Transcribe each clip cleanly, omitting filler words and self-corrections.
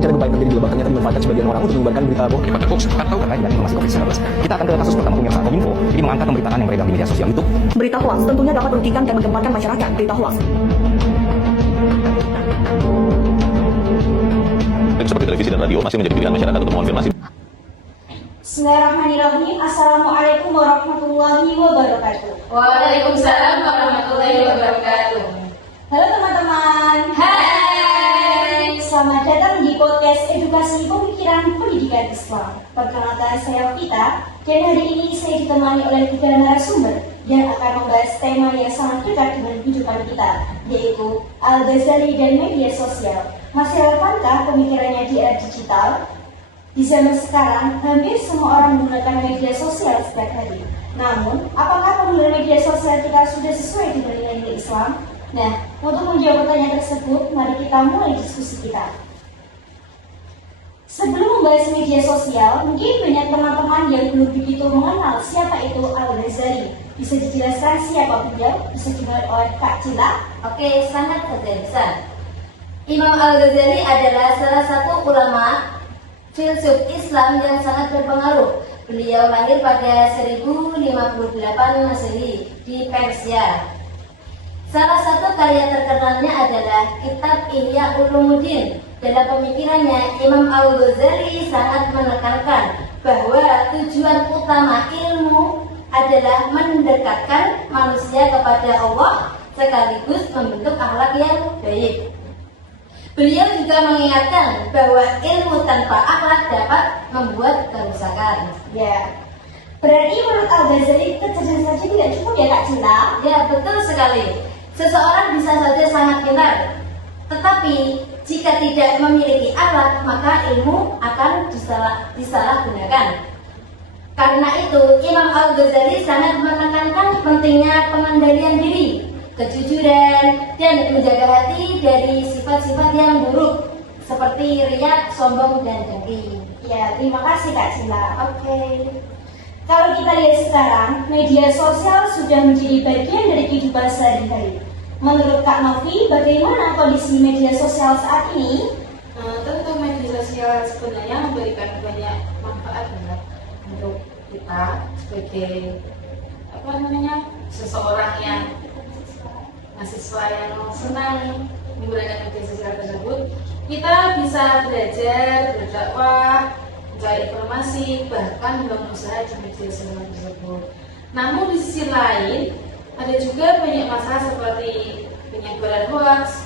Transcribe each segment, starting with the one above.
rencana gempa yang terjadi di Lebak ternyata dimanfaatkan sebagian orang untuk menyebarkan berita bohong hebat hoax atau lain dari informasi COVID-19. Kita akan ke kasus pertama pemirsa. Kominfo ini mengangkat pemberitaan yang beredar di media sosial itu. Berita hoax tentunya dapat merugikan dan menggemparkan masyarakat. Berita hoax. Seperti televisi dan radio masih menjadi pilihan masyarakat untuk mengonfirmasi. Bismillahirrahmanirrahim. Assalamualaikum warahmatullahi wabarakatuh. Waalaikumsalam warahmatullahi wabarakatuh. Halo teman-teman. Hai. Selamat datang di podcast Edukasi Pemikiran Pendidikan Islam. Perkenalkan saya Vita dan hari ini saya ditemani oleh 3 narasumber yang akan membahas tema yang sangat dekat dengan kehidupan kita, yaitu Al-Ghazali dan media sosial. Masih relevankah pemikirannya di era digital? Di zaman sekarang, hampir semua orang menggunakan media sosial setiap hari. Namun, apakah penggunaan media sosial kita sudah sesuai dengan nilai Islam? Nah, untuk menjawab pertanyaan tersebut, mari kita mulai diskusi kita. Sebelum membahas media sosial, mungkin banyak teman-teman yang belum begitu mengenal siapa itu Al-Ghazali. Bisa dijelaskan siapa beliau? Bisa dimulai oleh Kak Cila. Oke, sangat besar. Imam Al-Ghazali adalah salah satu ulama filsuf Islam yang sangat berpengaruh. Beliau lahir pada 1058 Masehi di Persia. Salah satu karya terkenalnya adalah Kitab Ihya Ulumuddin. Dalam pemikirannya, Imam Al-Ghazali sangat menekankan bahwa tujuan utama ilmu adalah mendekatkan manusia kepada Allah sekaligus membentuk akhlak yang baik. Beliau juga mengingatkan bahwa ilmu tanpa akhlak dapat membuat kerusakan. Ya, berarti menurut Al-Ghazali kecerdasan saja tidak cukup ya Kak Cinta? Ya, betul sekali. Seseorang bisa saja sangat pintar, tetapi jika tidak memiliki akhlak, maka ilmu akan disalahgunakan. Karena itu, Imam Al-Ghazali sangat menekankan pentingnya pengendalian diri, kejujuran, dan menjaga hati dari sifat-sifat yang buruk seperti riya, sombong, dan dengki. Ya, terima kasih Kak Cila. Oke. Kalau kita lihat sekarang, media sosial sudah menjadi bagian dari kehidupan sehari-hari. Menurut Kak Novi, bagaimana kondisi media sosial saat ini? Tentu media sosial sebenarnya memberikan banyak manfaat ya untuk kita sebagai seseorang yang mahasiswa yang senang menggunakan media sosial tersebut. Kita bisa belajar, berdakwah, mencari informasi, bahkan membangun usaha di media sosial tersebut. Namun di sisi lain, ada juga banyak masalah seperti penyebaran hoax,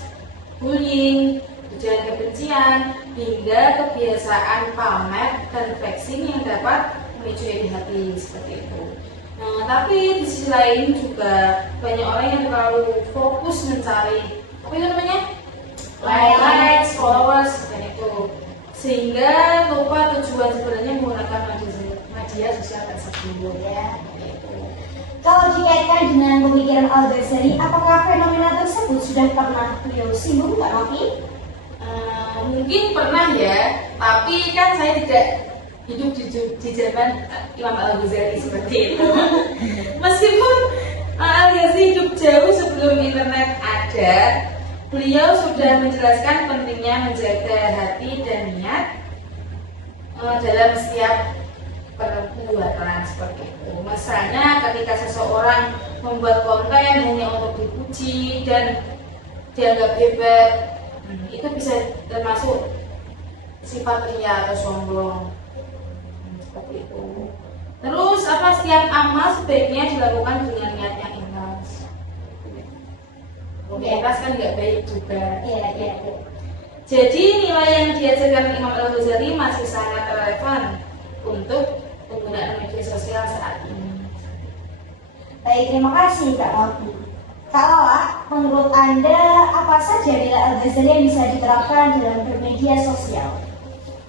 bullying, ujaran kebencian, hingga kebiasaan pamer dan flexing yang dapat memicu iri hati seperti itu. Nah, tapi di sisi lain juga banyak orang yang terlalu fokus mencari likes, followers seperti itu, sehingga lupa tujuan sebenarnya menggunakan media sosial tersebut ya. Kalau dikaitkan dengan pemikiran Al-Ghazali, apakah fenomena tersebut sudah pernah beliau singgung Kak Novi? Mungkin pernah ya, tapi kan saya tidak hidup di zaman Imam Al-Ghazali seperti itu. Meskipun Al-Ghazali hidup jauh sebelum internet ada, beliau sudah menjelaskan pentingnya menjaga hati dan niat dalam setiap perbuatan seperti itu. Misalnya ketika seseorang membuat konten hanya untuk dipuji dan dianggap hebat, itu bisa termasuk sifat ria atau sombong seperti itu. Terus setiap amal sebaiknya dilakukan dengan niat yang ikhlas. Ikhlas kan nggak baik juga. Iya. Jadi nilai yang diajarkan Imam Al-Ghazali masih sangat relevan untuk penggunaan media sosial saat ini. Baik, terima kasih Kak Novi. Kak Lala, menurut Anda apa saja nilai Al-Ghazali yang bisa diterapkan dalam bermedia sosial?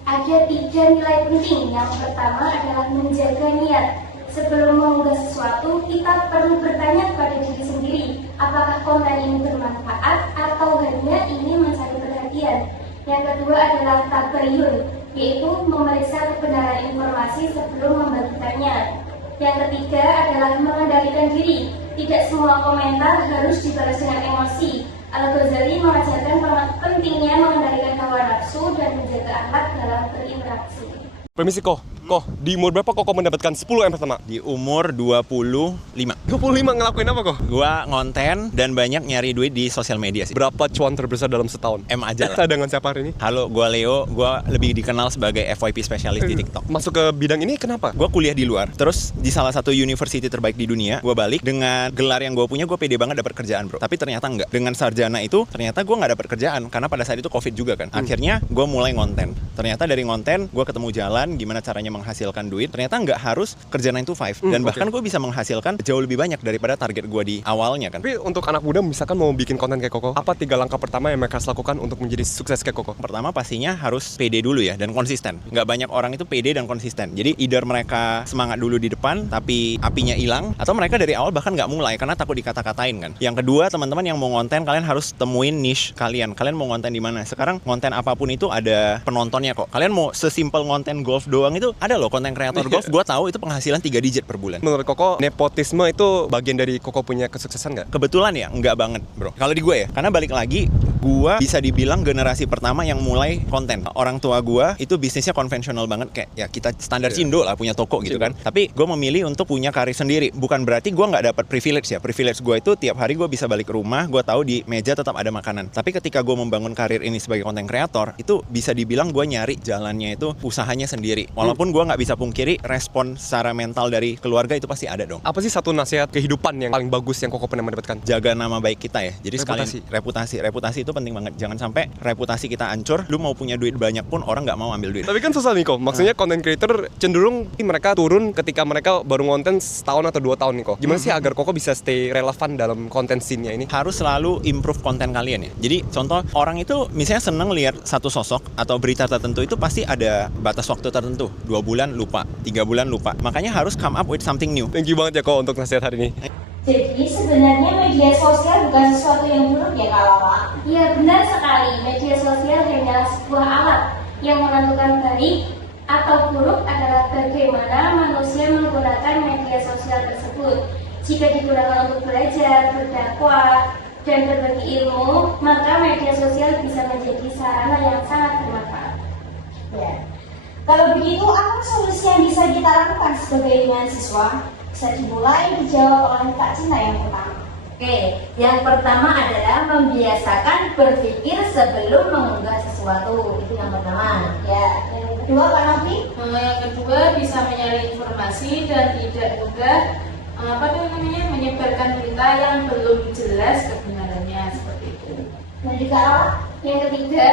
Ada 3 nilai penting. Yang pertama adalah menjaga niat. Sebelum mengunggah sesuatu, kita perlu bertanya kepada diri sendiri, apakah konten ini bermanfaat atau hanya ingin mencari perhatian. Yang kedua adalah tabayyun, yaitu memeriksa kebenaran informasi sebelum membagikannya. Yang ketiga adalah mengendalikan diri. Tidak semua komentar harus dibalas dengan emosi Al-Ghazali mengajarkan pentingnya mengendalikan hawa nafsu dan menjaga akhlak dalam berinteraksi. Permisi Ko, di umur berapa Koko mendapatkan 10 M pertama? Di umur 25. 25 ngelakuin apa Ko? Gua ngonten dan banyak nyari duit di sosial media sih. Berapa cuan terbesar dalam setahun? M aja lah. Kita dengan siapa hari ini? Halo, gua Leo. Gua lebih dikenal sebagai FYP spesialis di TikTok. Masuk ke bidang ini kenapa? Gua kuliah di luar, terus di salah satu university terbaik di dunia. Gua balik dengan gelar yang gua punya, gua pede banget dapat kerjaan, bro. Tapi ternyata enggak. Dengan sarjana itu, ternyata gua nggak dapat kerjaan karena pada saat itu COVID juga kan. Akhirnya gua mulai ngonten. Ternyata dari ngonten, gua ketemu jalan gimana caranya menghasilkan duit. Ternyata nggak harus kerja 9 to 5 dan bahkan gue bisa menghasilkan jauh lebih banyak daripada target gue di awalnya kan. Tapi untuk anak muda misalkan mau bikin konten kayak Koko, apa 3 langkah pertama yang mereka harus lakukan untuk menjadi sukses kayak Koko? Pertama pastinya harus pede dulu ya dan konsisten. Nggak banyak orang itu pede dan konsisten. Jadi either mereka semangat dulu di depan tapi apinya hilang, atau mereka dari awal bahkan nggak mulai karena takut dikata-katain kan. Yang kedua, teman-teman yang mau ngonten, kalian harus temuin niche kalian. Kalian mau ngonten di mana? Sekarang ngonten apapun itu ada penontonnya kok. Kalian mau sesimpel ngonten golf doang itu ada loh konten kreator golf. Gue tahu itu penghasilan 3 digit per bulan. Menurut Koko, nepotisme itu bagian dari Koko punya kesuksesan nggak? Kebetulan ya, enggak banget bro. Kalau di gue ya, karena balik lagi, gue bisa dibilang generasi pertama yang mulai konten. Orang tua gue itu bisnisnya konvensional banget, kayak ya kita standar Cindo lah, punya toko gitu kan. Tapi gue memilih untuk punya karir sendiri. Bukan berarti gue nggak dapat privilege ya. Privilege gue itu tiap hari gue bisa balik ke rumah, gue tahu di meja tetap ada makanan. Tapi ketika gue membangun karir ini sebagai konten kreator, itu bisa dibilang gue nyari jalannya itu usahanya sendiri. Walaupun gue nggak bisa pungkiri respon secara mental dari keluarga itu pasti ada dong. Apa sih satu nasihat kehidupan yang paling bagus yang Koko pernah mendapatkan? Jaga nama baik kita ya. Jadi Reputasi. sekalian reputasi itu penting banget. Jangan sampai reputasi kita hancur. Lu mau punya duit banyak pun orang nggak mau ambil duit. Tapi kan susah nih Ko, maksudnya content creator cenderung mereka turun ketika mereka baru ngonten setahun atau 2 tahun nih Ko. Gimana sih agar Koko bisa stay relevan dalam konten scene-nya ini? Harus selalu improve konten kalian ya. Jadi contoh, orang itu misalnya seneng lihat satu sosok atau berita tertentu itu pasti ada batas waktu tertentu. 2 bulan lupa, 3 bulan lupa. Makanya harus come up with something new. Thank you banget ya Ko untuk nasihat hari ini. Jadi sebenarnya media sosial bukan sesuatu yang buruk ya Kak Lala. Ya benar sekali, media sosial hanyalah sebuah alat yang menentukan baik atau buruk adalah bagaimana manusia menggunakan media sosial tersebut. Jika digunakan untuk belajar, berdakwah, dan berbagi ilmu, maka media sosial bisa menjadi sarana yang sangat bermanfaat. Ya. Kalau begitu, apa solusi yang bisa kita lakukan sebagai mahasiswa? Bisa dimulai dijawab oleh Kak Cinta yang pertama. Oke, yang pertama adalah membiasakan berpikir sebelum mengunggah sesuatu. Itu yang pertama. Ya, yang kedua Kak Novi. Yang kedua bisa mencari informasi dan tidak mudah menyebarkan berita yang belum jelas kebenarannya seperti itu. Dan juga Lala. Yang ketiga,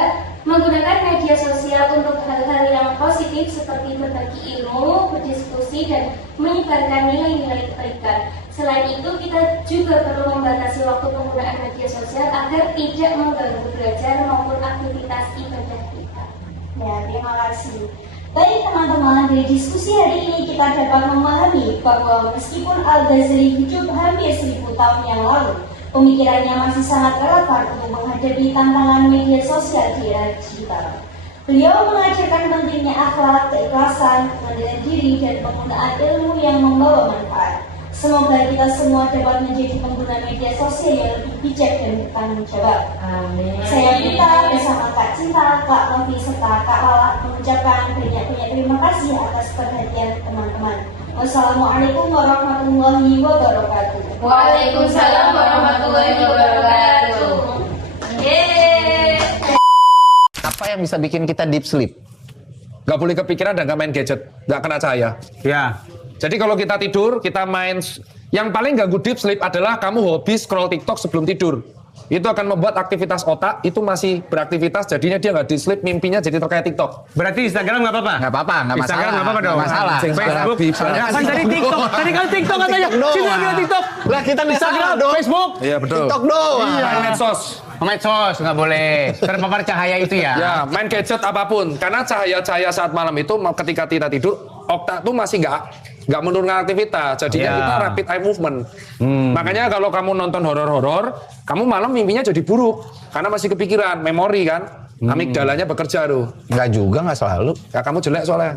menggunakan media sosial untuk hal-hal yang positif seperti berbagi ilmu, berdiskusi, dan menyebarkan nilai-nilai kebaikan. Selain itu, kita juga perlu membatasi waktu penggunaan media sosial agar tidak mengganggu belajar maupun aktivitas ibadah kita. Ya, terima kasih. Baik teman-teman, dari diskusi hari ini kita dapat memahami bahwa meskipun Al-Ghazali hidup hampir 1000 tahun yang lalu, pemikirannya masih sangat relevan untuk menghadapi tantangan media sosial di era digital. Beliau mengajarkan pentingnya akhlak, keikhlasan, pengendalian diri, dan penggunaan ilmu yang membawa manfaat. Semoga kita semua dapat menjadi pengguna media sosial yang lebih bijak dan bertanggung jawab. Amin. Saya Vita bersama Kak Cinta, Kak Novi, serta Kak Lala mengucapkan banyak-banyak terima kasih atas perhatian teman-teman. Wassalamualaikum warahmatullahi wabarakatuh. Waalaikumsalam warahmatullahi wabarakatuh. Apa yang bisa bikin kita deep sleep? Gak boleh kepikiran dan gak main gadget, gak kena cahaya. Ya. Jadi kalau kita tidur, kita main, yang paling ganggu deep sleep adalah kamu hobi scroll TikTok sebelum tidur. Itu akan membuat aktivitas otak itu masih beraktivitas, jadinya dia nggak deep sleep, mimpinya jadi terkait TikTok. Berarti Instagram nggak apa-apa? Nggak apa-apa, nggak masalah. Instagram nggak apa-apa dong? Nggak masalah. Facebook? Kan dari TikTok. Tadi kan TikTok katanya. Cinta bilang TikTok. Lah kita Instagram, Facebook. Iya betul. TikTok doang. Iya. Main medsos. Medsos nggak boleh. Terpapar cahaya itu ya. Ya, main gadget apapun. Karena cahaya-cahaya saat malam itu ketika kita tidur, otak tuh masih nggak menurunkan aktivitas. Jadinya kita rapid eye movement. Makanya kalau kamu nonton horor-horor, kamu malam mimpinya jadi buruk. Karena masih kepikiran, memori kan. Amigdalanya bekerja tuh. Nggak juga, nggak selalu. Ya kamu jelek soalnya.